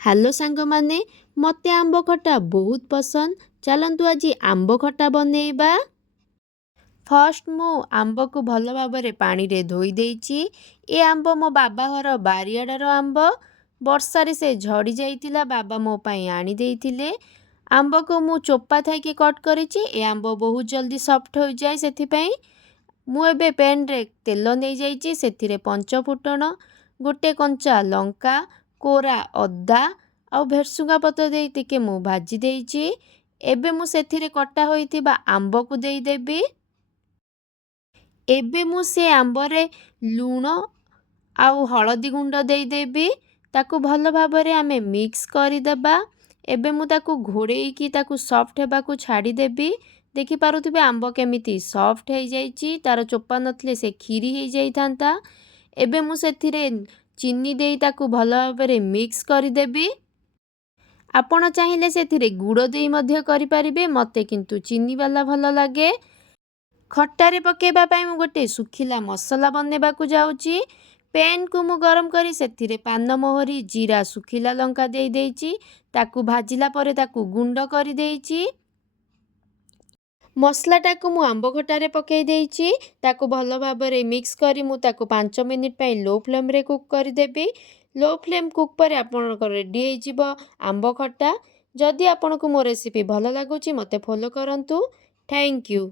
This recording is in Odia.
ହ୍ୟାଲୋ ସାଙ୍ଗମାନେ, ମୋତେ ଆମ୍ବ ଖଟା ବହୁତ ପସନ୍ଦ। ଚାଲନ୍ତୁ ଆଜି ଆମ୍ବ ଖଟା ବନେଇବା। ଫାର୍ଷ୍ଟ ମୁଁ ଆମ୍ବକୁ ଭଲ ଭାବରେ ପାଣିରେ ଧୋଇ ଦେଇଛି। ଏ ଆମ୍ବ ମୋ ବାବା ଘର ବାରିଆଡ଼ର ଆମ୍ବ। ବର୍ଷାରେ ସେ ଝଡ଼ି ଯାଇଥିଲା, ବାବା ମୋ ପାଇଁ ଆଣି ଦେଇଥିଲେ। ଆମ୍ବକୁ ମୁଁ ଚୋପା ଥାଇକି କଟ୍ କରିଛି। ଏ ଆମ୍ବ ବହୁତ ଜଲ୍ଦି ସଫ୍ଟ ହୋଇଯାଏ, ସେଥିପାଇଁ ମୁଁ ଏବେ ପ୍ୟାନ୍ରେ ତେଲ ନେଇଯାଇଛି। ସେଥିରେ 5 ଫୁଟଣ, ଗୋଟେ କଞ୍ଚା ଲଙ୍କା, କୋରା ଅଦା ଆଉ ଭେର୍ସୁଙ୍ଗା ପତ୍ର ଦେଇ ଟିକେ ମୁଁ ଭାଜି ଦେଇଛି। ଏବେ ମୁଁ ସେଥିରେ କଟା ହୋଇଥିବା ଆମ୍ବକୁ ଦେଇଦେବି। ଏବେ ମୁଁ ସେ ଆମ୍ବରେ ଲୁଣ ଆଉ ହଳଦୀ ଗୁଣ୍ଡ ଦେଇଦେବି। ତାକୁ ଭଲ ଭାବରେ ଆମେ ମିକ୍ସ କରିଦେବା। ଏବେ ମୁଁ ତାକୁ ଘୋଡ଼େଇକି ତାକୁ ସଫ୍ଟ ହେବାକୁ ଛାଡ଼ିଦେବି। ଦେଖିପାରୁଥିବେ ଆମ୍ବ କେମିତି ସଫ୍ଟ ହେଇଯାଇଛି। ତାର ଚୋପା ନଥିଲେ ସେ କ୍ଷୀରି ହେଇଯାଇଥାନ୍ତା। ଏବେ ମୁଁ ସେଥିରେ ଚିନି ଦେଇ ତାକୁ ଭଲ ଭାବରେ ମିକ୍ସ କରିଦେବି। ଆପଣ ଚାହିଁଲେ ସେଥିରେ ଗୁଡ଼ ଦେଇ ମଧ୍ୟ କରିପାରିବେ, ମୋତେ କିନ୍ତୁ ଚିନିବାଲା ଭଲ ଲାଗେ। ଖଟାରେ ପକାଇବା ପାଇଁ ମୁଁ ଗୋଟେ ଶୁଖିଲା ମସଲା ବନେଇବାକୁ ଯାଉଛି। ପ୍ୟାନ୍କୁ ମୁଁ ଗରମ କରି ସେଥିରେ ପାନମହୁରି, ଜିରା, ଶୁଖିଲା ଲଙ୍କା ଦେଇଛି। ତାକୁ ଭାଜିଲା ପରେ ତାକୁ ଗୁଣ୍ଡ କରିଦେଇଛି। ମସଲାଟାକୁ ମୁଁ ଆମ୍ବ ଖଟାରେ ପକାଇ ଦେଇଛି। ତାକୁ ଭଲ ଭାବରେ ମିକ୍ସ କରି ମୁଁ ତାକୁ 5 ମିନିଟ୍ ପାଇଁ ଲୋ ଫ୍ଲେମ୍ରେ କୁକ୍ କରିଦେବି। ଲୋ ଫ୍ଲେମ୍ କୁକ୍ ପରେ ଆପଣଙ୍କର ରେଡ଼ି ହେଇଯିବ ଆମ୍ବ ଖଟା। ଯଦି ଆପଣଙ୍କୁ ମୋ ରେସିପି ଭଲ ଲାଗୁଛି ମୋତେ ଫଲୋ କରନ୍ତୁ। Thank you.